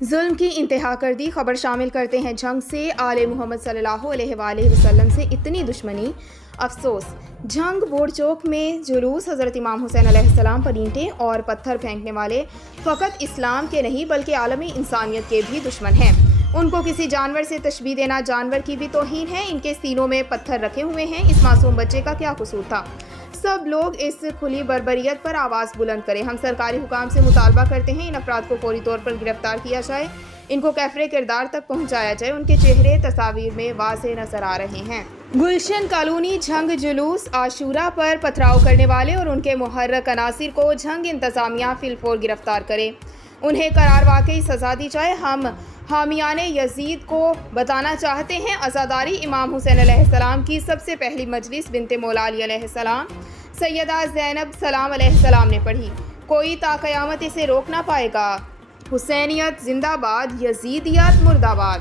ظلم کی انتہا کر دی، خبر شامل کرتے ہیں جنگ سے آل محمد صلی اللہ علیہ وآلہ وسلم سے اتنی دشمنی، افسوس۔ جنگ بورڈ چوک میں جلوس حضرت امام حسین علیہ السلام پر اینٹیں اور پتھر پھینکنے والے فقط اسلام کے نہیں بلکہ عالمی انسانیت کے بھی دشمن ہیں۔ ان کو کسی جانور سے تشبیہ دینا جانور کی بھی توہین ہے۔ ان کے سینوں میں پتھر رکھے ہوئے ہیں، اس معصوم بچے کا کیا قصور تھا؟ سب لوگ اس کھلی بربریت پر آواز بلند کریں۔ ہم سرکاری حکام سے مطالبہ کرتے ہیں ان افراد کو فوری طور پر گرفتار کیا جائے، ان کو کیفر کردار تک پہنچایا جائے۔ ان کے چہرے تصاویر میں واضح نظر آ رہے ہیں۔ گلشن کالونی جنگ جلوس عاشورہ پر پتھراؤ کرنے والے اور ان کے محرک عناصر کو جنگ انتظامیہ فی الفور گرفتار کرے، انہیں قرار واقعی سزا دی جائے۔ ہم حامیان یزید کو بتانا چاہتے ہیں عزاداری امام حسین علیہ السلام کی سب سے پہلی مجلس بنت مولا علی علیہ السلام سیدہ زینب سلام علیہ السلام نے پڑھی، کوئی تا قیامت اسے روک نہ پائے گا۔ حسینیت زندہ باد، یزیدیت مرد آباد۔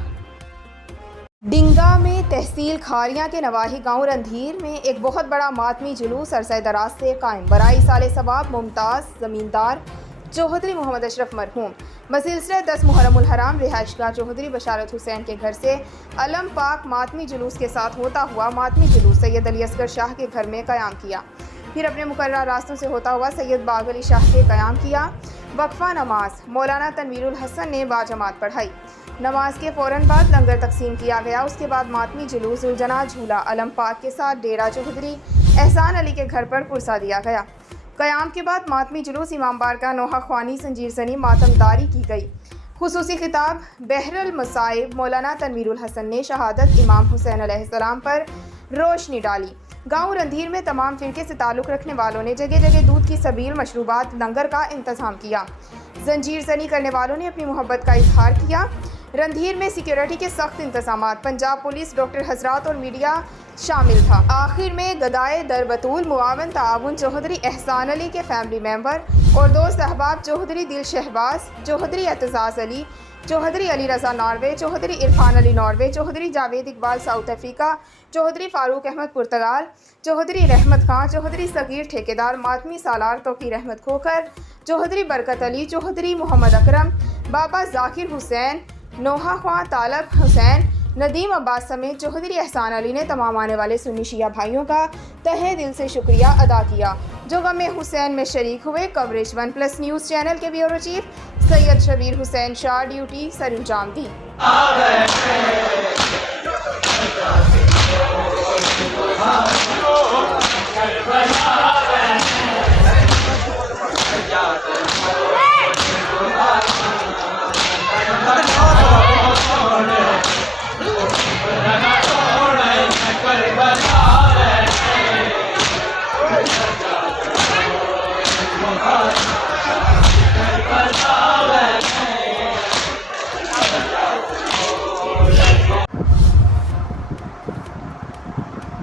ڈنگا میں تحصیل کھاریاں کے نواحی گاؤں رندھیر میں ایک بہت بڑا ماتمی جلوس عرصہ دراز سے قائم برائے ایصال ثواب ممتاز زمیندار چوہدری محمد اشرف مرحوم بسلسلہ 10 محرم الحرام رہائش گاہ چوہدری بشارت حسین کے گھر سے علم پاک ماتمی جلوس کے ساتھ ہوتا ہوا ماتمی جلوس سید علی اصغر شاہ کے گھر میں قیام کیا، پھر اپنے مقررہ راستوں سے ہوتا ہوا سید باغ علی شاہ کے قیام کیا۔ وقفہ نماز مولانا تنویر الحسن نے باجماعت پڑھائی، نماز کے فوراً بعد لنگر تقسیم کیا گیا۔ اس کے بعد ماتمی جلوس الجنا جھولا علم پاک کے ساتھ ڈیرہ چوہدری احسان علی کے گھر پر پرسا دیا گیا۔ قیام کے بعد ماتمی جلوس امام بارگاہ نوحہ خوانی زنجیر زنی ماتم داری کی گئی۔ خصوصی خطاب بحر المصائب مولانا تنویر الحسن نے شہادت امام حسین علیہ السلام پر روشنی ڈالی۔ گاؤں رندھیر میں تمام فرقے سے تعلق رکھنے والوں نے جگہ جگہ دودھ کی سبیل مشروبات لنگر کا انتظام کیا۔ زنجیر زنی کرنے والوں نے اپنی محبت کا اظہار کیا۔ رندھیر میں سیکیورٹی کے سخت انتظامات، پنجاب پولیس، ڈاکٹر حضرات اور میڈیا شامل تھا۔ آخر میں گدائے دربتول معاون تعاون چوہدری احسان علی کے فیملی ممبر اور دوست احباب Chaudhry Dil Shahbaz, Chaudhry Aitzaz Ali, Chaudhry Ali Raza Norway, Chaudhry Irfan Ali Norway, Chaudhry Javed Iqbal South Africa, Chaudhry Farooq Ahmed Portugal, Chaudhry Rehmat Khan, Chaudhry صغیر ٹھیکیدار ماتمی سالار توقیر احمد کھوکھر، چوہدری برکت علی، چوہدری محمد اکرم، بابا ذاکر حسین، نوحہ خواں طالب حسین، ندیم عباس سمیت چوہدری احسان علی نے تمام آنے والے سنی شیعہ بھائیوں کا تہہ دل سے شکریہ ادا کیا جو غم حسین میں شریک ہوئے۔ کوریج 1+ نیوز چینل کے بیورو چیف سید شبیر حسین شاہ ڈیوٹی سر انجام دی۔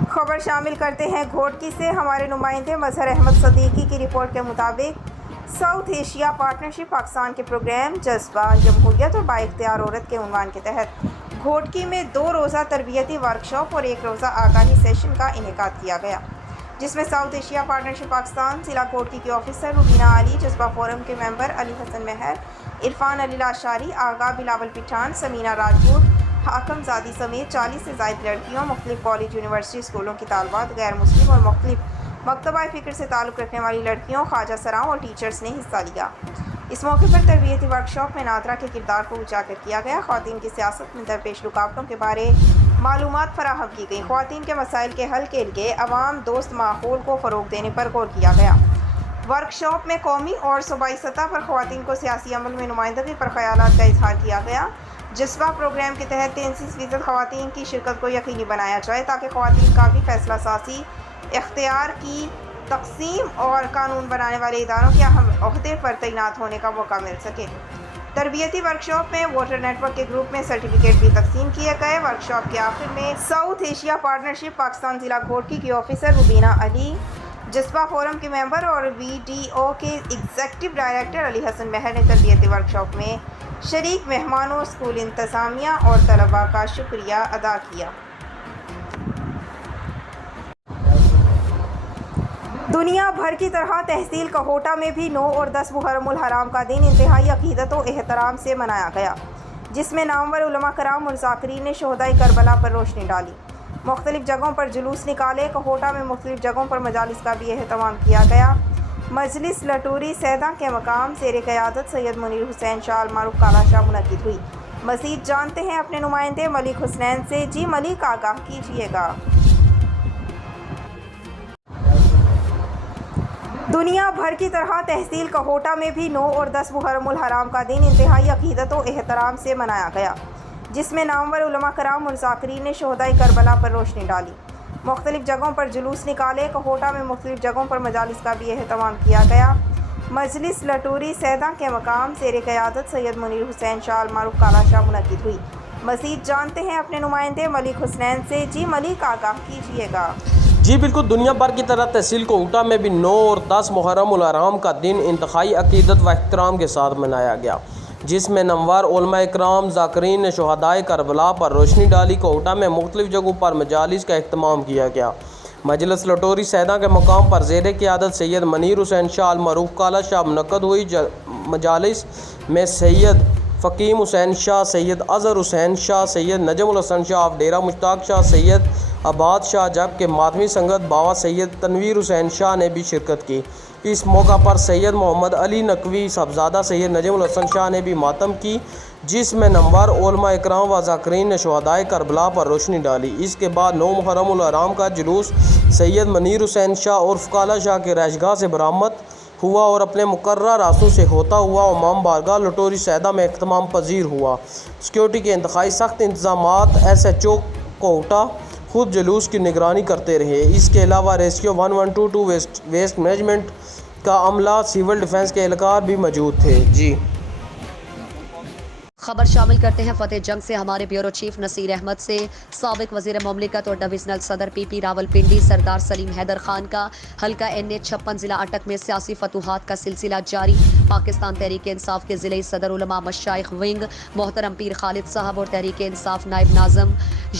خبر شامل کرتے ہیں گھوٹکی سے۔ ہمارے نمائندے مظہر احمد صدیقی کی رپورٹ کے مطابق ساؤتھ ایشیا پارٹنرشپ پاکستان کے پروگرام جذبہ جمہوریت اور بااختیار عورت کے عنوان کے تحت گھوٹکی میں 2 روزہ تربیتی ورکشاپ اور 1 روزہ آگاہی سیشن کا انعقاد کیا گیا، جس میں ساؤتھ ایشیا پارٹنرشپ پاکستان ضلع گھوٹکی کی آفیسر روبینہ علی، جذبہ فورم کے ممبر علی حسن مہر، عرفان علی لاشاری، آغا بلاول پٹھان، سمینہ راجپوت، حاکم زادی سمیت 40 سے زائد لڑکیوں، مختلف کالج یونیورسٹی اسکولوں کی طالبات، غیر مسلم اور مختلف مکتبہ فکر سے تعلق رکھنے والی لڑکیوں، خواجہ سراؤں اور ٹیچرز نے حصہ لیا۔ اس موقع پر تربیتی ورکشاپ میں نادرہ کے کردار کو اجاگر کیا گیا۔ خواتین کی سیاست میں درپیش رکاوٹوں کے بارے معلومات فراہم کی گئی۔ خواتین کے مسائل کے حل کے لیے عوام دوست ماحول کو فروغ دینے پر غور کیا گیا۔ ورکشاپ میں قومی اور صوبائی سطح پر خواتین کو سیاسی عمل میں نمائندگی پر خیالات کا اظہار کیا گیا۔ جذبہ پروگرام کے تحت 33% خواتین کی شرکت کو یقینی بنایا جائے تاکہ خواتین کا بھی فیصلہ سازی، اختیار کی تقسیم اور قانون بنانے والے اداروں کے اہم عہدے پر تعینات ہونے کا موقع مل سکے۔ تربیتی ورکشاپ میں ووٹر نیٹ ورک کے گروپ میں سرٹیفکیٹ بھی تقسیم کیے گئے۔ ورکشاپ کے آخر میں ساؤتھ ایشیا پارٹنرشپ پاکستان ضلع گھوٹکی کی آفیسر روبینہ علی، جذبہ فورم کے ممبر اور VDO کے ایگزیکٹو ڈائریکٹر علی حسن مہر نے تربیتی ورکشاپ میں شریک مہمانوں، اسکول انتظامیہ اور طلباء کا شکریہ ادا کیا۔ دنیا بھر کی طرح تحصیل کہوٹہ میں بھی 9 اور 10 محرم الحرام کا دن انتہائی عقیدت و احترام سے منایا گیا، جس میں نامور علماء کرام اور ذاکرین نے شہدائے کربلا پر روشنی ڈالی۔ مختلف جگہوں پر جلوس نکالے، کہوٹہ میں مختلف جگہوں پر مجالس کا بھی اہتمام کیا گیا۔ مجلس لٹوری سیداں کے مقام زیر قیادت سید منیر حسین شاہ المعروف کالا شاہ منعقد ہوئی۔ مزید جانتے ہیں اپنے نمائندے ملک حسنین سے۔ جی ملک، آگاہ کیجیے گا۔ دنیا بھر کی طرح تحصیل کہوٹہ میں بھی 9 اور 10 محرم الحرام کا دن انتہائی عقیدت و احترام سے منایا گیا، جس میں نامور علماء کرام اور ذاکرین نے شہدائے کربلا پر روشنی ڈالی۔ مختلف جگہوں پر جلوس نکالے، کہوٹہ میں مختلف جگہوں پر مجالس کا بھی اہتمام کیا گیا۔ مجلس لٹوری سیداں کے مقام زیر قیادت سید منیر حسین شاہ المعروف کالا شاہ منعقد ہوئی۔ مزید جانتے ہیں اپنے نمائندے ملک حسنین سے۔ جی ملک، آگاہ کیجیے گا۔ جی بالکل، دنیا بھر کی طرح تحصیل کہوٹہ میں بھی 9 اور 10 محرم الحرام کا دن انتہائی عقیدت و احترام کے ساتھ منایا گیا، جس میں نامور علماء اکرام ذاکرین نے شہدائے کربلا پر روشنی ڈالی۔ کہوٹہ میں مختلف جگہوں پر مجالس کا اہتمام کیا گیا۔ مجلس لٹوری سیداں کے مقام پر زیر قیادت سید منیر حسین شاہ المعروف کالا شاہ منعقد ہوئی۔ مجالس میں سید فقیم حسین شاہ، سید اظہر حسین شاہ، سید نجم الحسن شاہ آف ڈیرہ مشتاق شاہ، سید عباد شاہ، جبکہ ماتمی سنگت بابا سید تنویر حسین شاہ نے بھی شرکت کی۔ اس موقع پر سید محمد علی نقوی صاحبزادہ سید نجم الحسن شاہ نے بھی ماتم کی، جس میں نامور علماء اکرام و ذاکرین نے شہدائے کربلا پر روشنی ڈالی۔ اس کے بعد 9 محرم الحرام کا جلوس سید منیر حسین شاہ عرف کالا شاہ کے رہائش گاہ سے برآمد ہوا اور اپنے مقررہ راستوں سے ہوتا ہوا امام بارگاہ لٹوری سیداں میں اختتام پذیر ہوا۔ سیکورٹی کے انتہائی سخت انتظامات SHO کہوٹہ خود جلوس کی نگرانی کرتے رہے۔ اس کے علاوہ ریسکیو 112 ویسٹ مینجمنٹ کا عملہ، سول ڈیفنس کے اہلکار بھی موجود تھے۔ جی خبر شامل کرتے ہیں فتح جنگ سے ہمارے بیورو چیف نصیر احمد سے۔ سابق وزیر مملکت اور ڈویژنل صدر PP راولپنڈی سردار سلیم حیدر خان کا حلقہ NH56 ضلع اٹک میں سیاسی فتوحات کا سلسلہ جاری۔ پاکستان تحریک انصاف کے ضلعی صدر علماء مشائخ ونگ محترم پیر خالد صاحب اور تحریک انصاف نائب ناظم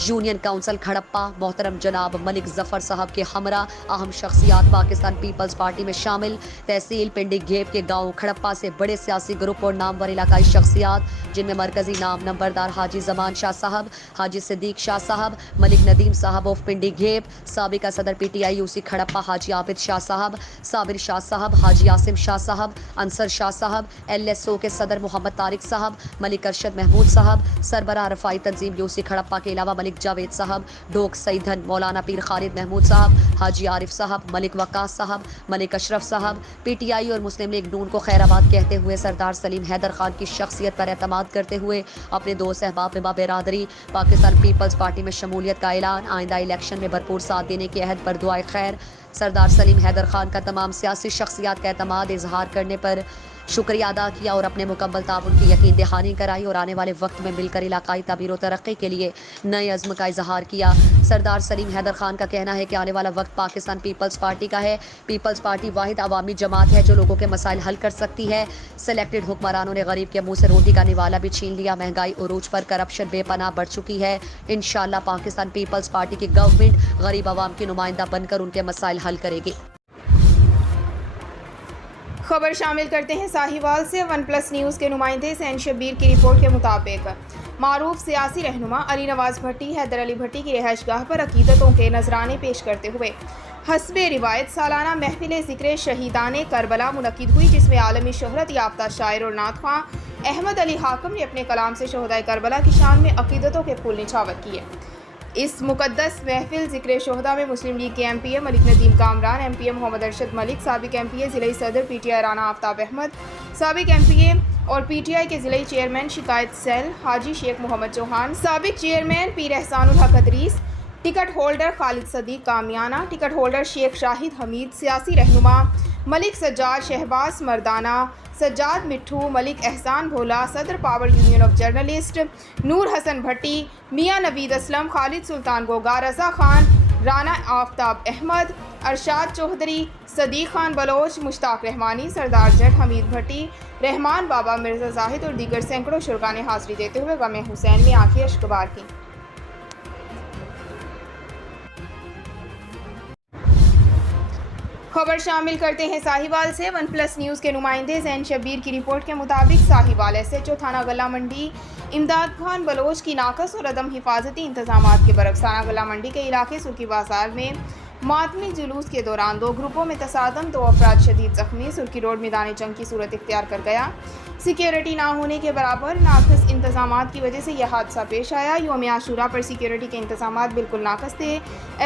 یونین کونسل کھڑپہ محترم جناب ملک ظفر صاحب کے ہمراہ اہم شخصیات پاکستان پیپلز پارٹی میں شامل۔ تحصیل پنڈی گھیپ کے گاؤں کھڑپہ سے بڑے سیاسی گروپ اور نامور علاقائی شخصیات، جن میں مرکزی نام نمبردار حاجی زمان شاہ صاحب، حاجی صدیق شاہ صاحب، ملک ندیم صاحب آف پنڈی گھیپ، سابقہ صدر PTI UC کھڑپہ حاجی عابد شاہ صاحب، صابر شاہ صاحب، حاجی عاصم شاہ صاحب، انصر شاہ صاحب، LSO کے صدر محمد طارق صاحب، ملک ارشد محمود صاحب، سربراہ رفاعی تنظیم UC کھڑپہ کے علاوہ ملک جاوید صاحب، ڈھوک سیدھن مولانا پیر خالد محمود صاحب، حاجی عارف صاحب، ملک وقاص صاحب، ملک اشرف صاحب۔ PTI اور مسلم لیگ نون کو خیر آباد کہتے ہوئے سردار سلیم حیدر خان کی شخصیت پر اعتماد کرتے ہوئے اپنے دوست احباب میں برادری پاکستان پیپلز پارٹی میں شمولیت کا اعلان۔ آئندہ الیکشن میں بھرپور ساتھ دینے کے عہد پر دعائے خیر۔ سردار سلیم حیدر خان کا تمام سیاسی شخصیات کا اعتماد اظہار کرنے پر شکریہ ادا کیا اور اپنے مکمل تعاون کی یقین دہانی کرائی اور آنے والے وقت میں مل کر علاقائی تعمیر و ترقی کے لیے نئے عزم کا اظہار کیا۔ سردار سلیم حیدر خان کا کہنا ہے کہ آنے والا وقت پاکستان پیپلز پارٹی کا ہے۔ پیپلز پارٹی واحد عوامی جماعت ہے جو لوگوں کے مسائل حل کر سکتی ہے۔ سلیکٹڈ حکمرانوں نے غریب کے منہ سے روٹی کا نوالا بھی چھین لیا۔ مہنگائی عروج پر، کرپشن بے پناہ بڑھ چکی ہے۔ انشاءاللہ پاکستان پیپلز پارٹی کی گورنمنٹ غریب عوام کی نمائندہ بن کر ان کے مسائل حل کرے گی۔ خبر شامل کرتے ہیں ساہیوال سے۔ 1+ نیوز کے نمائندے حسین شبیر کی رپورٹ کے مطابق معروف سیاسی رہنما علی نواز بھٹی حیدر علی بھٹی کی رہائش گاہ پر عقیدتوں کے نذرانے پیش کرتے ہوئے حسب روایت سالانہ محفل ذکر شہیدان کربلا منعقد ہوئی، جس میں عالمی شہرت یافتہ شاعر اور نعت خواں احمد علی حاکم نے اپنے کلام سے شہدائے کربلا کی شان میں عقیدتوں کے پھول نچھاور کیے۔ اس مقدس محفل ذکر شہداء میں مسلم لیگ کے MPA ملک ندیم کامران، MPA محمد ارشد ملک، سابق MPA ضلعی صدر PTI رانا آفتاب احمد، سابق MPA اور PTI کے ضلعی چیئرمین شکایت سیل حاجی شیخ محمد چوہان، سابق چیئرمین پیر احسان الحق ادریس، ٹکٹ ہولڈر خالد صدیق کامیانہ، ٹکٹ ہولڈر شیخ شاہد حمید، سیاسی رہنما ملک سجاد شہباز مردانہ، سجاد مٹھو، ملک احسان بھولا، صدر پاور یونین آف جرنلسٹ نور حسن بھٹی، میاں نوید اسلم، خالد سلطان گوگا، رضا خان، رانا آفتاب احمد، ارشاد چوہدری، صدیق خان بلوچ، مشتاق رحمانی، سردار جٹ حمید بھٹی، رحمان بابا، مرزا زاہد اور دیگر سینکڑوں شرکاء نے حاضری دیتے ہوئے غم حسین میں آنکھیں اشکبار کیں۔ खबर शामिल करते हैं साहिवाल से। वन प्लस न्यूज़ के नुमाइंदे जैन शब्बीर की रिपोर्ट के मुताबिक साहिवाल SHO थाना गला मंडी इमदाद खान बलोच की नाकस और अदम हिफाजती इंतजामात के बरक्स थाना गला मंडी के इलाके सुर्खी बाजार में मातमी जुलूस के दौरान दो ग्रुपों में तसादम, 2 अफराद शदीद जख्मी। सुर्खी रोड मैदान जंग की सूरत इख्तियार कर गया। सिक्योरिटी ना होने के बराबर नाकस इंतजामात की वजह से यह हादसा पेश आया। यौम आशूरा पर सिक्योरिटी के इंतजामात बिल्कुल नाकस थे।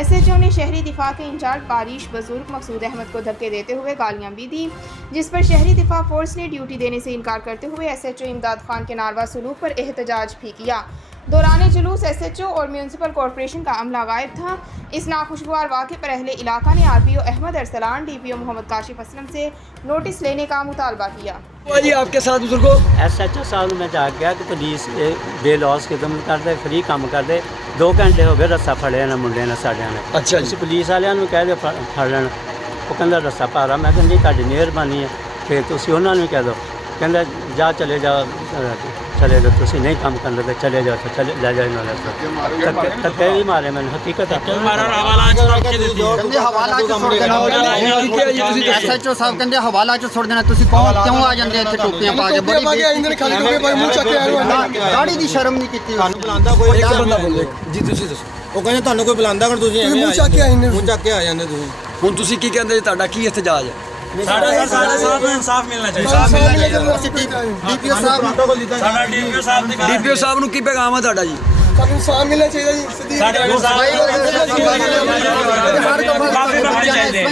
SHO ने शहरी दिफा के इंचार्ज बारिश बुजुर्ग मकसूद अहमद को धक्के देते हुए गालियां भी दी, जिस पर शहरी दिफा फोर्स ने ड्यूटी देने से इनकार करते हुए SHO इमदाद खान के नारवा सलूक पर एहतजाज भी किया। दौरान जुलूस SHO और म्यूनसिपल कॉरपोरेशन का अमला गायब था। इस नाखुशगवार वाक़े पर अहले इलाका ने RPO अहमद अरसलान, DPO मोहम्मद काशिफ असलम से नोटिस लेने का मुतालबा किया। जी आपके साथ बुजुर्गो SHO साहब मैं जा गया कि पुलिस बे लॉस खत्म कर दे, फ्री काम कर दे। 2 घंटे हो गए रस्सा फड़े ना मुंडे ने साढ़े ने। अच्छा जी। पुलिस वाले कह दे फड़ लेना, वो कहता रस्सा पा रहा। मैं कहती ताड़ी मेहरबानी है, फिर तुम उन्होंने कह दो, कहता जा चले जाओ, चले जाओ, तुम नहीं काम कर लेते चले जाओ, चले ले जाओ। धक्के भी मारे मैंने, हकीकत SHO ਸਾਹਿਬ ਕਹਿੰਦੇ ਹਵਾਲਾ ਚ ਸੁੱਟ ਦੇਣਾ। ਤੁਸੀਂ ਕੌਣ ਕਿਉਂ ਆ ਜਾਂਦੇ ਇੱਥੇ ਟੋਪੀਆਂ ਪਾ ਕੇ? ਬੜੀ ਦਾੜੀ ਦੀ ਸ਼ਰਮ ਨਹੀਂ ਕੀਤੀ। ਤੁਹਾਨੂੰ ਬੁਲਾਉਂਦਾ ਕੋਈ ਇੱਕ ਬੰਦਾ ਬੋਲੇ ਜੀ, ਤੁਸੀਂ ਦੱਸੋ। ਉਹ ਕਹਿੰਦੇ ਤੁਹਾਨੂੰ ਕੋਈ ਬੁਲਾਉਂਦਾ ਕਿ ਤੁਸੀਂ ਐਵੇਂ ਮੂੰਹ ਚੱਕ ਕੇ ਆਏ ਨੇ, ਮੂੰਹ ਚੱਕ ਕੇ ਆ ਜਾਂਦੇ ਤੁਸੀਂ। ਹੁਣ ਤੁਸੀਂ ਕੀ ਕਹਿੰਦੇ ਜੀ, ਤੁਹਾਡਾ ਕੀ ਇhtਜਾਜ ਹੈ? ਸਾਡਾ ਸਾਹਿਬ ਨੂੰ ਇਨਸਾਫ ਮਿਲਣਾ ਚਾਹੀਦਾ। DPO ਸਾਹਿਬ ਸਾਡਾ DPO ਸਾਹਿਬ ਦੇ DPO ਸਾਹਿਬ ਨੂੰ ਕੀ ਪੈਗਾਮ ਹੈ ਤੁਹਾਡਾ ਜੀ? ਸਾਨੂੰ ਇਨਸਾਫ ਮਿਲਣਾ ਚਾਹੀਦਾ ਜੀ।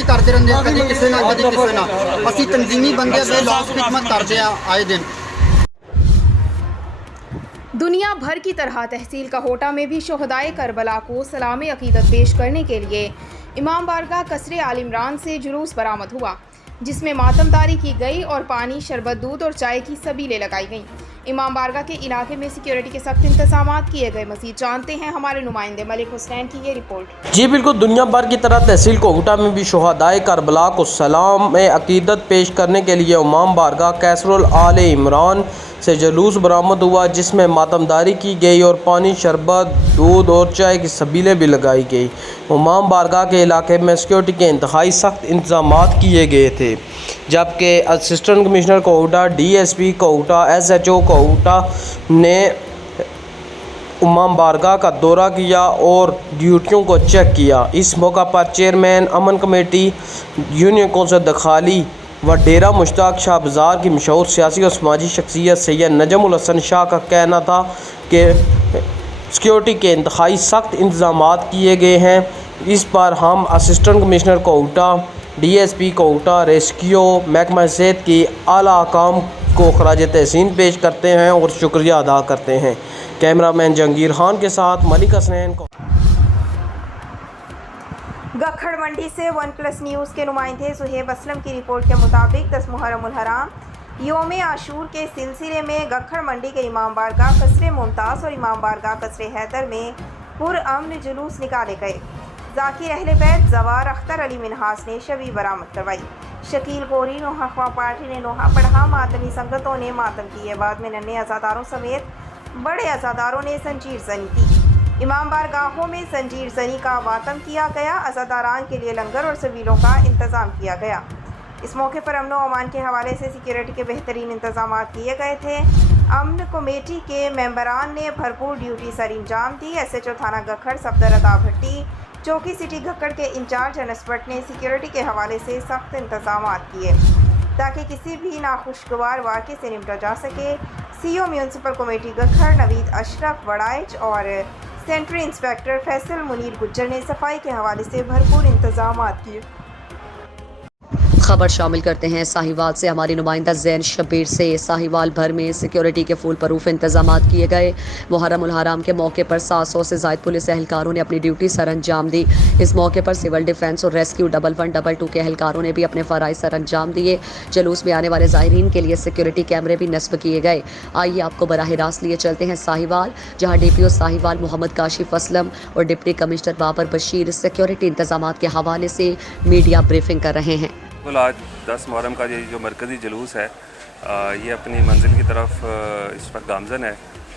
ਕਰਦੇ ਰਹਿੰਦੇ ਆ, ਕਦੀ ਕਿਸੇ ਨਾਲ ਕਦੀ ਕਿਸੇ ਨਾਲ। ਅਸੀਂ ਤਨਜ਼ੀਮੀ ਬੰਦੇ ਦੇ ਲਾਸ ਖਿਦਮਤ ਕਰਦੇ ਆ ਆਏ दिन। दुनिया भर की तरह तहसील काहोटा में भी शोहदाए करबला को सलाम अकीदत पेश करने के लिए इमाम बारगाह कसरे आल इमरान से जुलूस बरामद हुआ, जिसमें मातमदारी की गई और पानी, शरबत, दूध और चाय की सबीलें लगाई गईं। इमाम बारगाह के इलाके में सिक्योरिटी के सख्त इंतजामात किए गए। मज़ीद जानते हैं हमारे नुमाइंदे मलिक हुसैन की ये रिपोर्ट। जी बिल्कुल, दुनिया भर की तरह तहसील कोहटा में भी शोहदाए करबला को सलाम अकीदत पेश करने के लिए इमाम बारगाह कैसरुल आल इमरान से जुलूस बरामद हुआ, जिसमें मातमदारी की गई और पानी, शरबत, दूध और चाय की सबीलें भी लगाई गई। इमाम बारगाह के इलाके में सिक्योरिटी के इंतहाई सख्त इंतजामात किए गए थे, जबकि असिस्टेंट कमिश्नर कोहटा, DSP कोहटा, SHO कोहटा ने इमाम बारगाह का दौरा किया और ड्यूटियों को चेक किया। इस मौका पर चेयरमैन अमन कमेटी, यूनियन कौंसिल दखाली व डेरा मुश्ताक शाह बाज़ार की मशहूर सियासी और समाजी शख्सियत सैयद नजमुल हसन शाह का कहना था कि सिक्योरिटी के इंतहाई सख्त इंतजामात किए गए हैं। इस पर हम असिस्टेंट कमिश्नर कोहटा, DSP कोहटा, रेस्क्यू महकमा सेहत की आला काम को खराज तहसीन पेश करते हैं और शुक्रिया अदा करते हैं। कैमरामैन जहांगीर खान के साथ मलिक हसनैन को। गखड़ मंडी से वन प्लस न्यूज़ के नुमाइंदे सुहेब असलम की रिपोर्ट के मुताबिक 10 मुहर्रम उल हराम योम आशूर के सिलसिले में गखड़ मंडी के इमाम बारगाह कसरे मुमताज़ और इमाम बारगाह कसरे हैदर में पुरअमन जुलूस निकाले गए। जाकिर अहले बैत जवार अख्तर अली मिनहास ने शबी बरामद करवाई। शकील गोरी नोहा ख्वा पार्टी ने नोहा पढ़ा। मातमी संगतों ने मातम किए। बाद में नन्हे अज़ादारों समेत बड़े अज़ादारों ने संजीर जनी की। इमाम बारगाहों में संजीर जनी का मातम किया गया। अज़ादारान के लिए लंगर और सबीलों का इंतज़ाम किया गया। इस मौके पर अमन व अमान के हवाले से सिक्योरिटी के बेहतरीन इंतजाम किए गए थे। अमन कमेटी के मेंबरान ने भरपूर ड्यूटी सर अंजाम दी। SHO थाना गखड़ सफदर अदा भट्टी, चौकी सिटी गखड़ के इंचार्ज अनस भट्ट ने सिक्योरिटी के हवाले से सख्त इंतजाम किए ताकि किसी भी नाखुशगवार वाक़े से निपटा जा सके। CO municipal committee Gakhar Naveed Ashraf Waraich और सेंट्री इंस्पेक्टर फैसल मुनीर गुज्जर ने सफाई के हवाले से भरपूर इंतजाम किए। खबर शामिल करते हैं साहिवाल से। हमारी नुमाइंदा जैन शब्बीर से। साहिवाल भर में सिक्योरिटी के फुल प्रूफ इंतजाम किए गए। मुहर्रम उल हराम के मौके पर 700 से ज़ायद पुलिस एहलकारों ने अपनी ड्यूटी सर अंजाम दी। इस मौके पर सिविल डिफेंस और रेस्क्यू 1122 के एहलकारों ने भी अपने फ़राइज़ सर अंजाम दिए। जुलूस में आने वाले ज़ायरीन के लिए सिक्योरिटी कैमरे भी नस्ब किए गए। आइए आपको बराह रास्त लिए चलते हैं साहिवाल, जहाँ DPO साहिवाल मोहम्मद काशिफ असलम और deputy commissioner Babar Bashir security इंतजाम के हवाले से मीडिया ब्रीफिंग कर रहे हैं। आज 10 मुहर्रम का ये जो मरकज़ी जुलूस है, ये अपनी मंजिल की तरफ इस वक्त गामज़न है।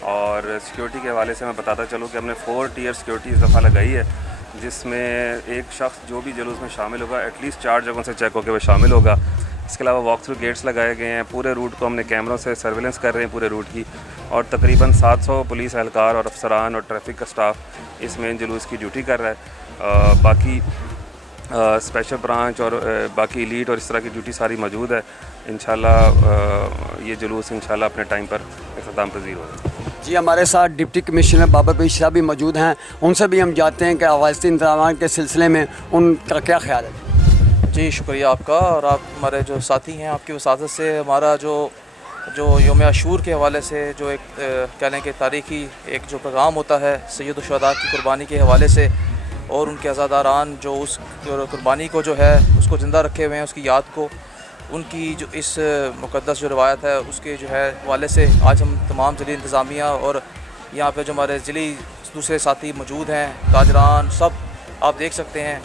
और सिक्योरिटी के हवाले से मैं बताता चलूँ कि हमने 4 टियर सिक्योरिटी इस दफ़ा लगाई है। جس میں ایک شخص جو بھی جلوس میں شامل ہوگا ایٹ لیسٹ 4 جگہوں سے چیک ہو کے وہ شامل ہوگا. اس کے علاوہ واک تھرو گیٹس لگائے گئے ہیں. پورے روٹ کو ہم نے کیمروں سے سرویلنس کر رہے ہیں پورے روٹ کی, اور تقریباً 700 پولیس اہلکار اور افسران اور ٹریفک کا سٹاف اس مین جلوس کی ڈیوٹی کر رہا ہے. باقی اسپیشل برانچ اور باقی ایلیٹ اور اس طرح کی ڈیوٹی ساری موجود ہے. انشاءاللہ یہ جلوس انشاءاللہ اپنے ٹائم پر اختتام پذیر ہوگا. جی ہمارے ساتھ ڈپٹی کمشنر بابر پیش صاحب بھی موجود ہیں, ان سے بھی ہم جانتے ہیں کہ حفاظتی انتظامات کے سلسلے میں ان کا کیا خیال ہے. جی شکریہ آپ کا, اور آپ ہمارے جو ساتھی ہیں آپ کی وساطت سے ہمارا جو یوم عاشور کے حوالے سے جو ایک کہہ لیں کہ تاریخی ایک جو پیغام ہوتا ہے سید الشہداء کی قربانی کے حوالے سے, اور ان کے عزاداران جو اس قربانی کو جو ہے اس کو زندہ رکھے ہوئے ہیں, اس کی یاد کو, ان کی جو اس مقدس جو روایت ہے اس کے جو ہے حوالے سے آج ہم تمام ضلعی انتظامیہ اور یہاں پہ جو ہمارے ضلعی دوسرے ساتھی موجود ہیں, تاجران, سب آپ دیکھ سکتے ہیں.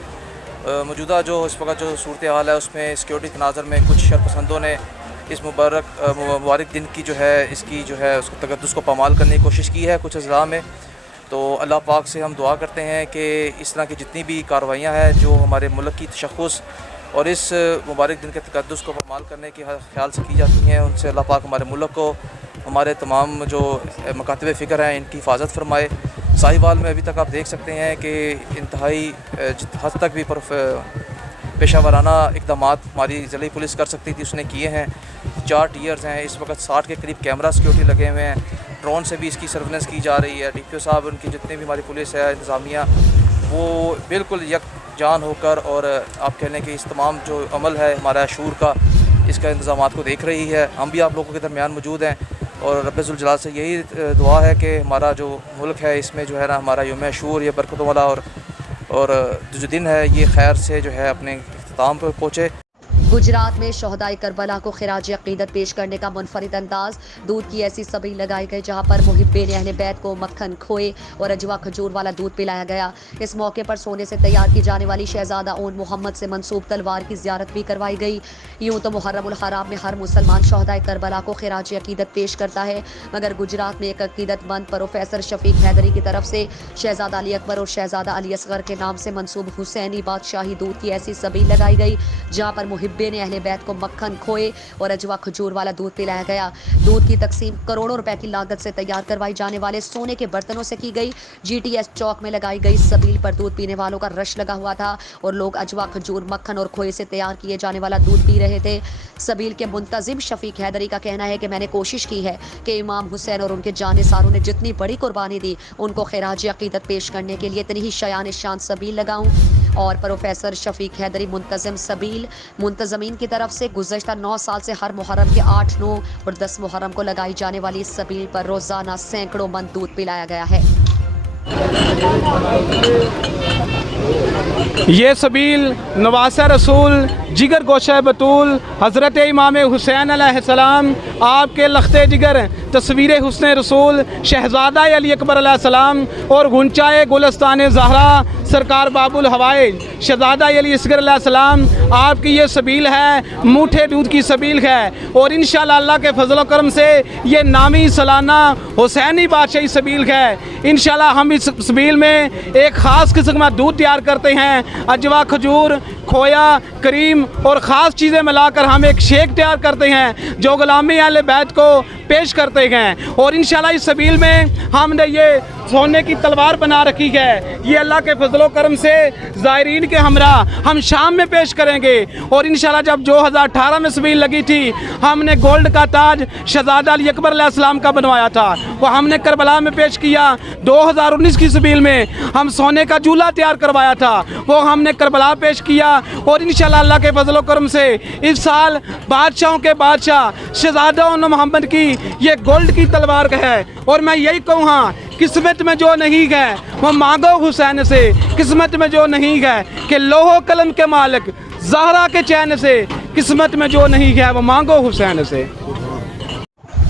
موجودہ جو اس وقت جو صورتحال ہے اس میں سیکیورٹی تناظر میں کچھ شرپسندوں نے اس مبارک دن کی جو ہے اس کی جو ہے اس کو تقدس کو پامال کرنے کی کوشش کی ہے کچھ اضلاع میں. تو اللہ پاک سے ہم دعا کرتے ہیں کہ اس طرح کی جتنی بھی کارروائیاں ہیں جو ہمارے ملک کی تشخص اور اس مبارک دن کے تقدس کو پامال کرنے کے خیال سے کی جاتی ہیں, ان سے اللہ پاک ہمارے ملک کو, ہمارے تمام جو مکاتب فکر ہیں ان کی حفاظت فرمائے. ساہیوال میں ابھی تک آپ دیکھ سکتے ہیں کہ انتہائی حد تک بھی پیشہ ورانہ اقدامات ہماری ضلعی پولیس کر سکتی تھی اس نے کیے ہیں. 4 ٹیئرز ہیں, اس وقت 60 کے قریب کیمرہ سیکیورٹی لگے ہوئے ہیں, ڈرون سے بھی اس کی سرویلنس کی جا رہی ہے. ڈی پی او صاحب ان کی جتنے بھی ہماری پولیس ہے انتظامیہ وہ بالکل یک جان ہو کر, اور آپ کہہ لیں کہ اس تمام جو عمل ہے ہمارا عاشور کا اس کا انتظامات کو دیکھ رہی ہے. ہم بھی آپ لوگوں کے درمیان موجود ہیں, اور رب ذوالجلال سے یہی دعا ہے کہ ہمارا جو ملک ہے اس میں جو ہے نا ہمارا یوم عاشور یہ برکتوں والا اور جو دن ہے یہ خیر سے جو ہے اپنے اختتام پر پہنچے. گجرات میں شہدائے کربلا کو خراج عقیدت پیش کرنے کا منفرد انداز, دودھ کی ایسی سبیل لگائی گئی جہاں پر محبین اہل بیت کو مکھن, کھوئے اور اجوا کھجور والا دودھ پلایا گیا. اس موقع پر سونے سے تیار کی جانے والی شہزادہ اون محمد سے منسوب تلوار کی زیارت بھی کروائی گئی. یوں تو محرم الحرام میں ہر مسلمان شہدائے کربلا کو خراج عقیدت پیش کرتا ہے, مگر گجرات میں ایک عقیدت مند پروفیسر شفیق حیدری کی طرف سے شہزادہ علی اکبر اور شہزادہ علی اصغر کے نام سے منسوب حسینی بادشاہی دودھ کی ایسی سبیل لگائی گئی جہاں پر محبین اہل بیت کو مکھن, کھوئے اور اجوا کھجور والا دودھ پلایا گیا. دودھ کی تقسیم کروڑوں روپے کی لاگت سے تیار کروائی جانے والے سونے کے برتنوں سے کی گئی. جی ٹی ایس چوک میں لگائی گئی سبیل پر دودھ پینے والوں کا رش لگا ہوا تھا, اور لوگ اجوا کھجور, مکھن اور کھوئے سے تیار کیے جانے والا دودھ پی رہے تھے. سبیل کے منتظم شفیق حیدری کا کہنا ہے کہ میں نے کوشش کی ہے کہ امام حسین اور ان کے جانثاروں نے جتنی بڑی قربانی دی ان کو خراج عقیدت پیش کرنے کے لیے اتنی ہی شایان شان سبیل لگاؤں. اور پروفیسر شفیق حیدری منتظم سبیل منتظمین کی طرف سے گزشتہ 9 سال سے ہر محرم کے 8, 9 اور 10 محرم کو لگائی جانے والی اس سبیل پر روزانہ سینکڑوں من دودھ پلایا گیا ہے. یہ سبیل نواسہ رسول, جگر گوشہ بطول, حضرت امام حسین علیہ السلام, آپ کے لخت جگر, تصویر حسن رسول, شہزادہ علی اکبر علیہ السلام اور گھنچائے گلستان زہرا سرکار باب الحوائج شہزادہ علی اصغر علیہ السلام, آپ کی یہ سبیل ہے, موٹھے دودھ کی سبیل ہے. اور انشاءاللہ اللہ کے فضل و کرم سے یہ نامی سالانہ حسینی بادشاہی سبیل ہے. انشاءاللہ ہم اس سبیل میں ایک خاص قسم کا دودھ تیار کرتے ہیں, اجوا کھجور, کھویا, کریم اور خاص چیزیں ملا کر ہم ایک شیک تیار کرتے ہیں جو غلامی اہل بیت کو پیش کرتے ہیں. اور انشاءاللہ اس سبیل میں ہم نے یہ سونے کی تلوار بنا رکھی ہے, یہ اللہ کے فضل و کرم سے زائرین کے ہمراہ ہم شام میں پیش کریں گے. اور انشاءاللہ جب 2018 میں سبیل لگی تھی ہم نے گولڈ کا تاج شہزادہ علی اکبر علیہ السلام کا بنوایا تھا, وہ ہم نے کربلا میں پیش کیا. 2019 کی سبیل میں ہم سونے کا جھولا تیار کروایا تھا, وہ ہم نے کربلا پیش کیا. اور انشاءاللہ اللہ کے فضل و کرم سے اس سال بادشاہوں کے بادشاہ شہزادہ اون محمد کی یہ گولڈ کی تلوار ہے. اور میں یہی کہوں, ہاں قسمت میں جو نہیں ہے وہ مانگو حسین سے, قسمت میں جو نہیں ہے کہ لوح و قلم کے مالک زہرا کے چین سے, قسمت میں جو نہیں ہے وہ مانگو حسین سے.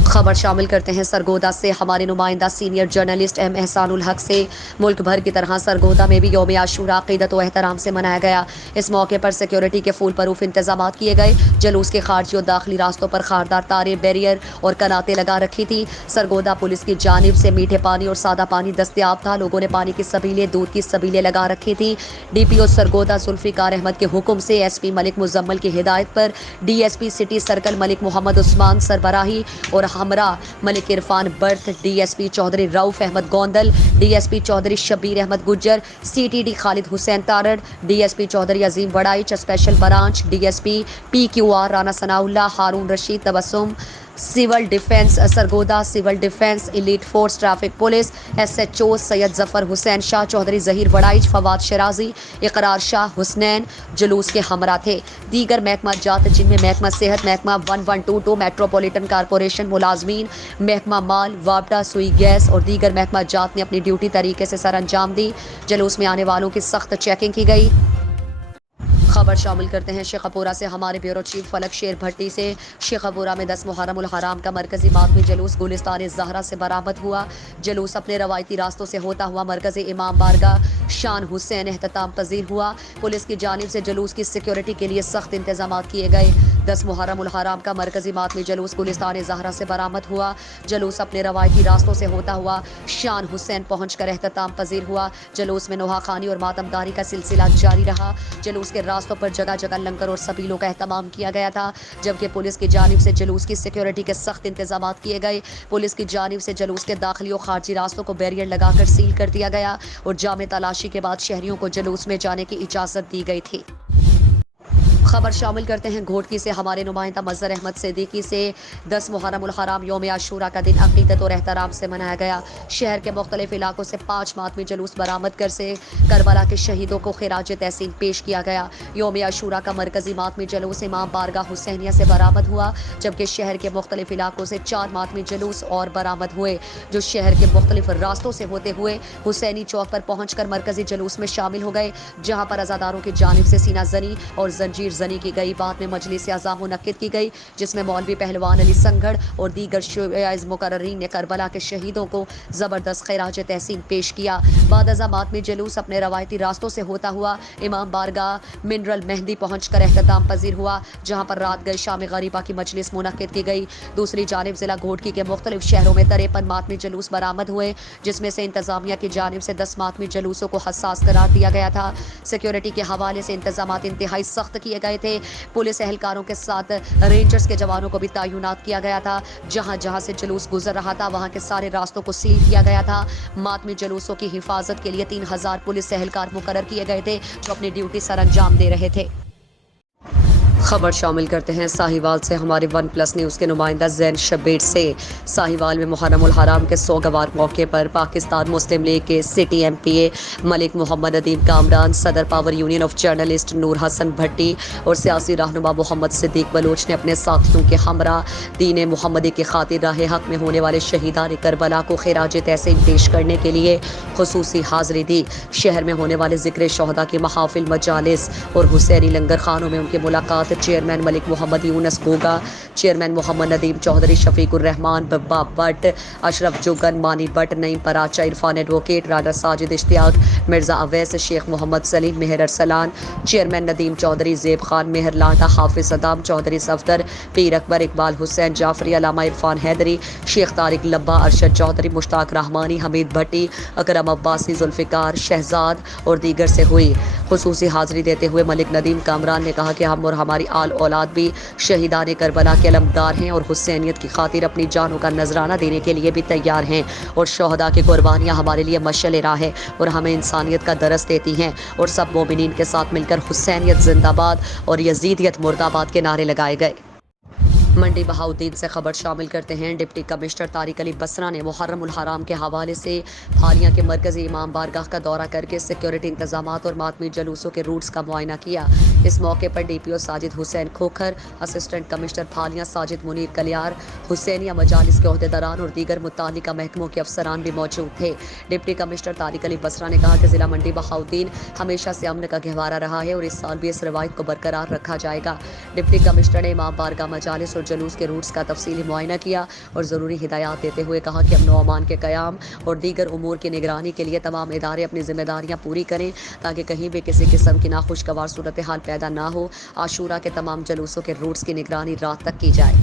खबर शामिल करते हैं सरगोदा से। हमारे नुमाइंदा सीनियर जर्नलिस्ट एम एहसान उल हक से। मुल्क भर की तरह सरगोदा में भी यौम आशूरा अक़ीदत व एहतराम से मनाया गया। इस मौके पर सिक्योरिटी के फूल परूफ इंतजाम किए गए। जुलूस के खारजी और दाखिली रास्तों पर खारदार तारें, बैरियर और कनातें लगा रखी थी। सरगोदा पुलिस की जानिब से मीठे पानी और सादा पानी दस्तयाब था। लोगों ने पानी की सबीलें, दूध की सबीलें लगा रखी थी। DPO सरगोदा जुल्फिकार अहमद के हुक्म से SP मलिक मुजम्मल की हिदायत पर DSP city circle Malik Mohammad Usman सरबराही और हमरा मलिक इरफान बर्थ, DSP Chaudhry Rauf Ahmed Gondal, DSP Chaudhry Shabbir Ahmed Gujjar, CTD Khalid Hussain Tarar, DSP Chaudhry Azeem Waraich special branch, DSP PQR Rana Sanaullah, Haroon Rashid Tabassum, civil defence Sargodha, civil defence elite force traffic police, SHO Syed Zafar Hussain Shah Chaudhry, Zaheer Waraich, Fawad Shirazi, Iqrar Shah, Husnain जुलूस के हमरा थे। दीगर महकमा जात जिनमें महकमा सेहत, महकमा 1122 मेट्रोपॉलिटन कारपोरेशन मुलाजमीन, महकमा माल, वापडा, सुई गैस और दीगर महकमा जात ने अपनी ड्यूटी तरीके से सर अंजाम दी। जुलूस में आने वालों की सख्त चेकिंग की गई। खबर शामिल करते हैं शेखपुरा से। हमारे ब्यूरो चीफ फलक शेर भट्टी से। शेखपुरा में 10 मुहर्रम उल हराम का मरकजी मातमी जुलूस गुलिस्तान ज़हरा से बरामद हुआ। जुलूस अपने रवायती रास्तों से होता हुआ मरकजी इमाम बारगाह शान हुसैन एहतताम पजीर हुआ। पुलिस की जानिब से जुलूस की सिक्योरिटी के लिए सख्त इंतजाम किए गए। 10 मुहर्रम उल हराम का मरकजी मातमी जुलूस गुलिस्तान ज़हरा से बरामद हुआ। जुलूस अपने रवायती रास्तों से होता हुआ शान हुसैन पहुँच कर एहतताम पजीर हुआ। जुलूस में नोहाखानी और मातमदारी का सिलसिला जारी रहा। जुलूस के रास्तों पर जगह जगह लंगर और सबीलों का एहतमाम किया गया था, जबकि पुलिस की जानिब से जुलूस की सिक्योरिटी के सख्त इंतजाम किए गए। पुलिस की जानिब से जुलूस के दाखिली और खारजी रास्तों को बैरियर लगाकर सील कर दिया गया और जामे तलाशी के बाद शहरियों को जुलूस में जाने की इजाज़त दी गई थी। खबर शामिल करते हैं घोटकी से। हमारे नुमाइंदा मज़हर अहमद सिद्दीकी से। 10 मुहर्रम उल हराम यौम आशूरा का दिन अक़ीदत और एहतराम से मनाया गया। शहर के मुख्तलिफ इलाकों से 5 मातमी जुलूस बरामद कर से करबला के शहीदों को खिराज तहसीन पेश किया गया। यौम आशूरा का मरकजी मातमी जुलूस इमाम बारगाह हुसैनिया से बरामद हुआ, जबकि शहर के मुख्तलिफ इलाकों से 4 मातमी जुलूस और बरामद हुए, जो शहर के मुख्तलिफ रास्तों से होते हुए हुसैनी चौक पर पहुँच कर मरकजी जुलूस में शामिल हो गए, जहाँ पर अज़ादारों की जानिब से सीना जनी और जंजीर जनी की गई। बाद में मजलिस अज़ाम मुनक्किद की गई, जिसमें मौलवी पहलवान अली संगड़ और दीगर शुआइज़ मुकर्ररीन ने करबला के शहीदों को ज़बरदस्त खिराज तहसीन पेश किया। बाद अज़ा मातमी जुलूस अपने रवायती रास्तों से होता हुआ इमाम बारगाह मिनरल मेहंदी पहुँच कर एहतताम पजीर हुआ, जहाँ पर रात गए शाम गरीबा की मजलिस मुनक्किद की गई। दूसरी जानिब ज़िला घोटकी के मुख्तलिफ शहरों में 53 मातमी जुलूस बरामद हुए, जिसमें से इंतजामिया की जानिब से 10 मातमी जुलूसों को हसास करार दिया गया था। सिक्योरिटी के हवाले से इंतजामात इंतहाई सख्त किए गए थे। पुलिस एहलकारों के साथ रेंजर्स के जवानों को भी तैनात किया गया था। जहां जहां से जुलूस गुजर रहा था वहां के सारे रास्तों को सील किया गया था। मातमी जुलूसों की हिफाजत के लिए 3000 पुलिस एहलकार मुकर्रर किए गए थे, जो अपनी ड्यूटी सर अंजाम दे रहे थे। खबर शामिल करते हैं साहिवाल से। हमारे 1+ न्यूज़ के नुमाइंदा जैन शबीर से। साहिवाल में मुहर्रम उल हराम के सोगवार मौके पर पाकिस्तान मुस्लिम लीग के सिटी MPA मलिक मोहम्मद अदीम कामरान, सदर पावर यूनियन ऑफ जर्नलिस्ट नूर हसन भट्टी और सियासी रहनुमा मोहम्मद सिद्दीक बलोच ने अपने साथियों के हमरा दीन मोहम्मदी की खातिर राह हक में होने वाले शहीदान करबला को खिराज तहसीन पेश करने के लिए खुसूसी हाज़िरी दी। शहर में होने वाले ज़िक्र शहदा की महाफिल, मजालिस और हुसैनी लंगर खानों में उनकी मुलाकात चेयरमैन मलिक मोहम्मद यूनस गोगा, चेयरमैन मोहम्मद नदीम चौधरी, शफीकुर रहमान, बब्बा भट्ट, अशरफ जुगन, मानी भट्ट, नईम पराचा, इरफान एडवोकेट, राजा साजिद इश्तियाक, मिर्ज़ा अवैस, शेख मोहम्मद सलीम, मेहर अरसलान, चेयरमैन नदीम चौधरी, ज़ेब खान, मेहर लाटा, हाफिज सदाम चौधरी, सफदर, पीर अकबर, इकबाल हुसैन जाफरी, अलामा इरफान हैदरी, शेख तारिक लब्बा, अरशद चौधरी, मुश्ताक रहमानी, हमीद भट्टी, अकरम अब्बासी, जुल्फ़िकार, शहजाद और दीगर से हुई। खुसूसी हाज़िरी देते हुए मलिक नदीम कामरान ने कहा कि हम और हमारी आल औलाद भी शहीदान करबला के अलमदार हैं और हुसैनियत की खातिर अपनी जानों का नजराना देने के लिए भी तैयार हैं, और शहदा की कुर्बानियाँ हमारे लिए मशअल राह है और हमें इंसानियत का दरस देती हैं, और सब मोमिनीन के साथ मिलकर हुसैनियत जिंदाबाद और यजीदियत मुर्दाबाद के नारे लगाए गए। मंडी बहाउद्दीन से खबर शामिल करते हैं। डिप्टी कमिश्नर तारिक अली बसरा ने मुहर्रम उल हराम के हवाले से फालिया के मरकजी इमाम बारगाह का दौरा करके सिक्योरिटी इंतजामात और मातमी जुलूसों के रूट्स का मुआयना किया। इस मौके पर DPO Sajid Hussain Khokhar, assistant commissioner Phalia Sajid Munir Kaliyar, Husainiya मजालिस के अहदेदारान और दीगर मुतालिका महकमों के अफसरान भी मौजूद थे। डिप्टी कमिश्नर तारिक अली बसरा ने कहा कि ज़िला मंडी बहाउद्दीन हमेशा से अमन का गहवारा रहा है और इस साल भी इस रवायत को बरकरार रखा जाएगा। डिप्टी कमिश्नर ने इमाम बारगाह मजालिस और जलूस के रूट्स का तफसीली मुआयना किया और ज़रूरी हिदायत देते हुए कहा कि अमन व अमान के क़याम और दीगर उमूर की निगरानी के लिए तमाम इदारे अपनी ज़िम्मेदारियाँ पूरी करें ताकि कहीं भी किसी किस्म की नाखुशगवार सूरत हाल पैदा ना हो। आशूरा के तमाम जलूसों के रूट्स की निगरानी रात तक की जाए।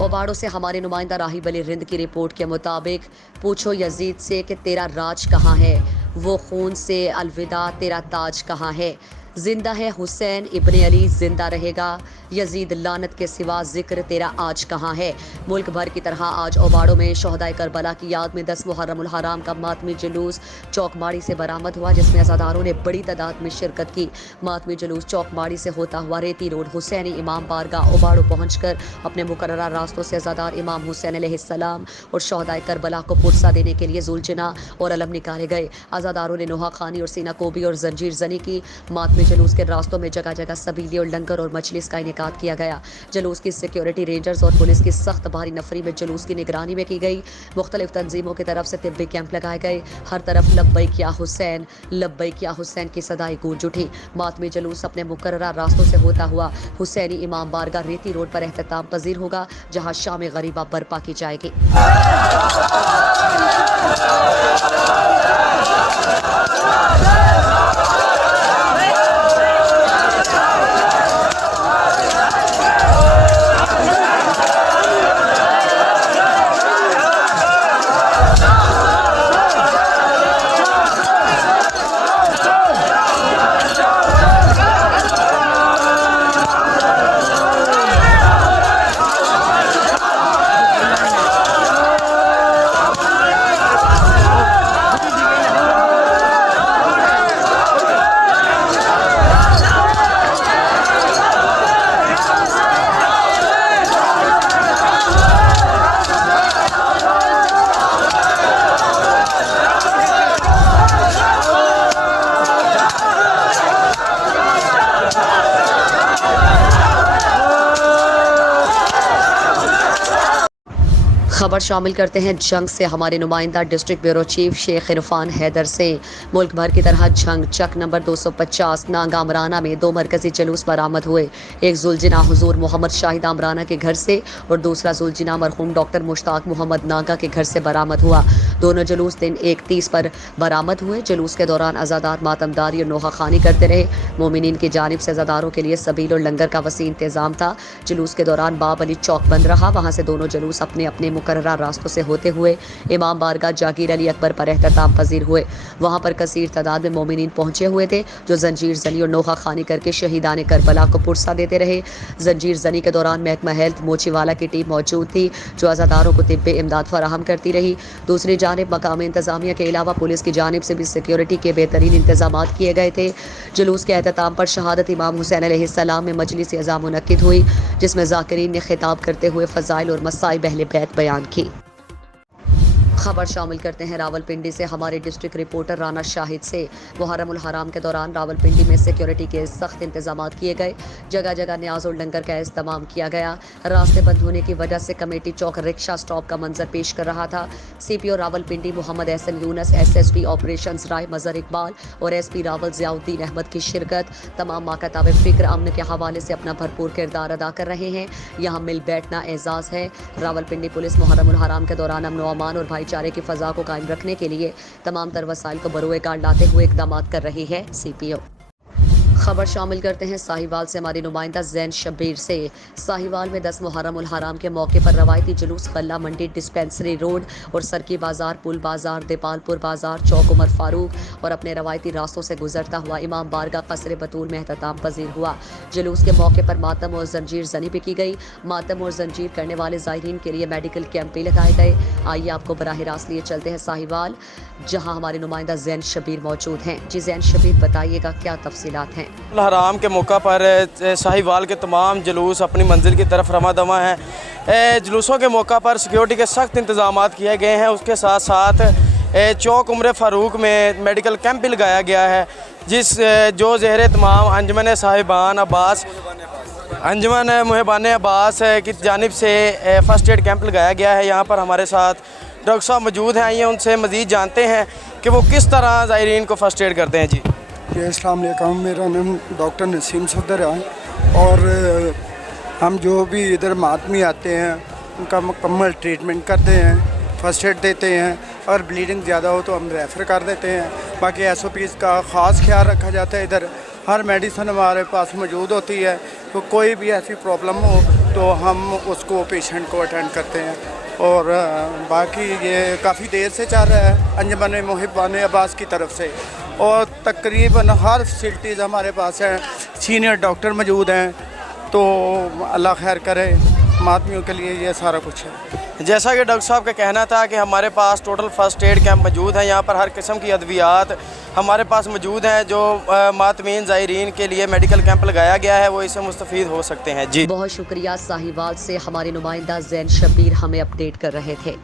ओबाड़ो से हमारे नुमाइंदा राहिब अली रिंद की रिपोर्ट के मुताबिक पूछो यजीद से कि तेरा राज कहाँ है, वो खून से अलविदा तेरा ताज कहाँ है। जिंदा है हुसैन इब्ने अली, जिंदा रहेगा यजीद, लानत के सिवा जिक्र तेरा आज कहाँ है। मुल्क भर की तरह आज ओबाड़ो में शहदाए करबला की याद में 10 मुहर्रमुल हराम का मातमी जुलूस चौकमाड़ी से बरामद हुआ, जिसमें अज़ादारों ने बड़ी तादाद में शिरकत की। मातमी जुलूस चौकमाड़ी से होता हुआ रेती रोड हुसैनी इमाम बारगाह ओबाड़ो पहुँचकर अपने मुकर्ररा रास्तों से अज़ादार इमाम हुसैन अलैहिस्सलाम और शहदाए करबला को पुरसा देने के लिए जुलजना और अलम निकाले गए। अज़ादारों ने नोहा खानी और सीना कोबी और जंजीर जनी की। मातमी जुलूस के रास्तों में जगह जगह सबीली और लंगर और मजलिस का इनेकाद किया गया। जुलूस की सिक्योरिटी रेंजर्स और पुलिस की सख्त भारी नफरी में जुलूस की निगरानी में की गई। मुख्तलिफ तंजीमों की तरफ से तिब्बी कैंप लगाए गए। हर तरफ लब्बैक या हुसैन की सदाई गूंज उठी। मातमी जुलूस अपने मुकर्ररा रास्तों से होता हुआ हुसैनी इमाम बारगाह रेती रोड पर एहतताम पजीर होगा, जहाँ शाम गरीबा बर्पा की जाएगी। खबर शामिल करते हैं जंग से हमारे नुमाइंदा district bureau chief Sheikh Irfan Haider से। मुल्क भर की तरह जंग चक नंबर 250 नांगा अमराना में 2 मरकजी जुलूस बरामद हुए। एक जुलजिना हुजूर मोहम्मद शाहिद अमराना के घर से और दूसरा जुलजिना मरहूम डॉक्टर मुश्ताक मोहम्मद नागा के घर से बरामद हुआ। दोनों जुलूस दिन 1:30 पर बरामद हुए। जुलूस के दौरान अज़ादार मातमदारी और नोहा खानी करते रहे। मोमिनीन की जानिब से अज़ादारों के लिए सबील और लंगर का वसी इंतजाम था। जुलूस के दौरान बाब अली चौक बंद रहा, वहाँ से दोनों जुलूस अपने अपने मुकर्ररा रास्तों से होते हुए इमाम बारगाह जागीर अली अकबर पर एहतताम पजीर हुए। वहाँ पर कसीर तादाद में मोमिनीन पहुँचे हुए थे, जो जंजीर जनी और नोहा खानी करके शहीदान करबला को पुरसा देते रहे। जंजीर जनी के दौरान महकमा हेल्थ मोचीवाला की टीम मौजूद थी, जो अज़ादारों को तिब्बी इमदाद फराहम करती रही। दूसरी जानिब मकामी इंतजामिया के अलावा पुलिस की जानिब से भी सिक्योरिटी के बेहतरीन इंतजाम किए गए थे। जुलूस के एहतताम पर शहादत इमाम हुसैन अलैहिस्सलाम में मजलिस अज़ा मुनक्किद हुई, जिसमें ज़ाकिरीन ने खिताब करते हुए फ़ज़ाइल और मसाइब अहले बैत बयान की। खबर शामिल करते हैं रावलपिंडी से हमारे डिस्ट्रिक्ट रिपोर्टर राना शाहिद से। मुहर्रमुल हराम के दौरान रावलपिंडी में सिक्योरिटी के सख्त इंतजाम किए गए। जगह जगह न्याज और लंगर का इस्तेमाल किया गया। रास्ते बंद होने की वजह से कमेटी चौक रिक्शा स्टॉप का मंजर पेश कर रहा था। CPO Rawalpindi Mohammad Ahsan Younis, SSP operations Rai Mazhar Iqbal और SP रावल ज़ियाउद्दीन अहमद की शिरकत तमाम माकताब फ़िक्र अमन के हवाले से अपना भरपूर किरदार अदा कर रहे हैं। यहाँ मिल बैठना एजाज़ है। रावलपिंडी पुलिस मुहर्रमुल हराम के दौरान अमन व अमान और भाईचारे की फ़ज़ा को कायम रखने के लिए तमाम तर वसाइल को बरोए कार लाते हुए इक़दाम कर रही है। CPO खबर शामिल करते हैं साहिवाल से हमारी नुमाइंदा ज़ैन शब्बीर से। साहिवाल में 10 मुहर्रमुल हराम के मौके पर रवायती जुलूस गल्ला मंडी, डिस्पेंसरी रोड और सरकी बाज़ार, पुल बाज़ार, देपालपुर बाज़ार, चौक उमर फारूक और अपने रवायती रास्तों से गुजरता हुआ इमाम बारगाह कसर बतूल में एहतताम पजीर हुआ। जुलूस के मौके पर मातम और जंजीर जनी भी की गई। मातम और जंजीर करने वाले ज़ायरीन के लिए मेडिकल कैंप भी लगाए गए। आइए आपको बराह रास्त लिए चलते हैं साहिवाल, जहाँ हमारे नुमाइंदा ज़ैन शब्बीर मौजूद हैं। जी ज़ैन शब्बीर, बताइएगा क्या तफसीलात हैं। हराम के मौका पर साहिवाल के तमाम जुलूस अपनी मंजिल की तरफ रमा दमा हैं। जुलूसों के मौका पर सिक्योरिटी के सख्त इंतजाम किए गए हैं। उसके साथ साथ चौक उमर फारूक में मेडिकल कैंप भी लगाया गया है, जो ज़ेर तमाम अंजमन साहिबान अब्बास, अंजमन मुहिबान अब्बास की जानिब से फ़र्स्ट एड कैंप लगाया गया है। यहाँ पर हमारे साथ डॉक्टर साहब मौजूद हैं। आइए उनसे मज़ीद जानते हैं कि वो किस तरह ज़ायरीन को फ़र्स्ट एड करते हैं। जी, अस्सलाम वालेकुम, मेरा नाम डॉक्टर नसीम सफदर है और हम जो भी इधर मातमी आते हैं उनका मुकम्मल ट्रीटमेंट करते हैं, फर्स्ट एड देते हैं, और ब्लीडिंग ज़्यादा हो तो हम रेफ़र कर देते हैं। बाकी SOPs का ख़ास ख्याल रखा जाता है। इधर हर मेडिसिन हमारे पास मौजूद होती है, तो कोई भी ऐसी प्रॉब्लम हो तो हम उसको पेशेंट को अटेंड करते हैं। और बाकी ये काफ़ी देर से चल रहा है अंजुमन मुहिब्बान अब्बास की तरफ से, और तकरीबन हर फैसिलिटीज़ हमारे पास है, सीनियर डॉक्टर मौजूद हैं, तो अल्लाह खैर करे, मातमियों के लिए ये सारा कुछ है। जैसा कि डॉक्टर साहब का कहना था कि हमारे पास टोटल फर्स्ट एड कैंप मौजूद है, यहाँ पर हर किस्म की अद्वियात हमारे पास मौजूद हैं। जो मातमीन ज़ायरीन के लिए मेडिकल कैंप लगाया गया है वो इससे मुस्तफ़ीद हो सकते हैं। जी बहुत शुक्रिया। साहिवाल से हमारे नुमाइंदा ज़ैन शबीर हमें अपडेट कर रहे थे।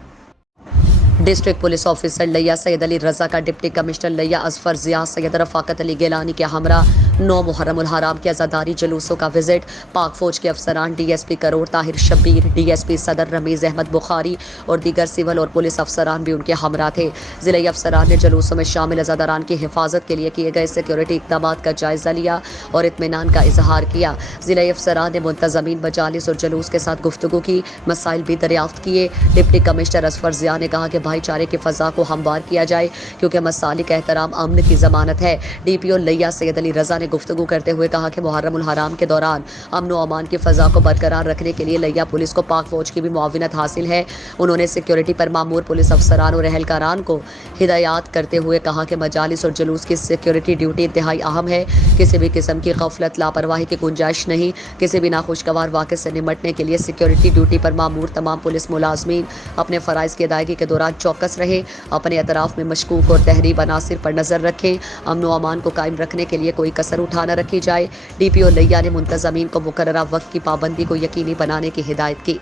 डिस्ट्रिक्ट पुलिस ऑफिसर लिया सैयद अली रज़ा का डिप्टी कमिश्नर लिया असफर ज़िया सैयद रफ़ाकत अली गिलानी के हमरा 9 मुहर्रम उल हराम के अज़ादारी जुलूसों का विजिट। पाक फौज के अफसरान DSP करोड़ ताहिर शब्बीर, DSP सदर रमीज़ अहमद बुखारी और दीगर सिविल और पुलिस अफसरान भी उनके हमरा थे। ज़िले अफसरान ने जुलूसों में शामिल अज़ादारान की हिफाजत के लिए किए गए सिक्योरिटी इक़दाम का जायज़ा लिया और इत्मीनान का इजहार किया। ज़िले अफसरान ने मुंतज़मीन मजालिस और जुलूस के साथ गुफ्तगू की, मसाइल भी दरियाफ्त किए। डिप्टी कमिश्नर असफर ज़िया ने कहा कि भाईचारे की फ़ज़ा को हमवार किया जाए क्योंकि मसालिक एहतराम अमन की ज़मानत है। DPO लिया सैयद अली रज़ा ने गुफ्तगू करते हुए कहा कि मुहर्रम उल हराम के दौरान अमन व अमान की फ़ज़ा को बरकरार रखने के लिए लिया पुलिस को पाक फ़ौज की भी मुआविनत हासिल है। उन्होंने सिक्योरिटी पर मामूर पुलिस अफसरान और अहलकारान को हिदायत करते हुए कहा कि मजालिस और जुलूस की सिक्योरिटी ड्यूटी इंतहाई अहम है। किसी भी किस्म की गफलत लापरवाही की गुंजाइश नहीं। किसी भी नाखुशगवार वाक़े से निमटने के लिए सिक्योरिटी ड्यूटी पर मामूर तमाम पुलिस मुलाजमीन अपने फ़राइज़ की अदायगी के दौरान चौकस रहे, अपने अतराफ़ में मशकूक और तहरीब अनासिर पर नज़र रखें। अमन व अमान को कायम रखने के लिए कोई कसर उठा न रखी जाए। DPO लिया ने मुंतज़मीन को मुकर्ररा वक्त की पाबंदी को यकीनी बनाने की हिदायत की।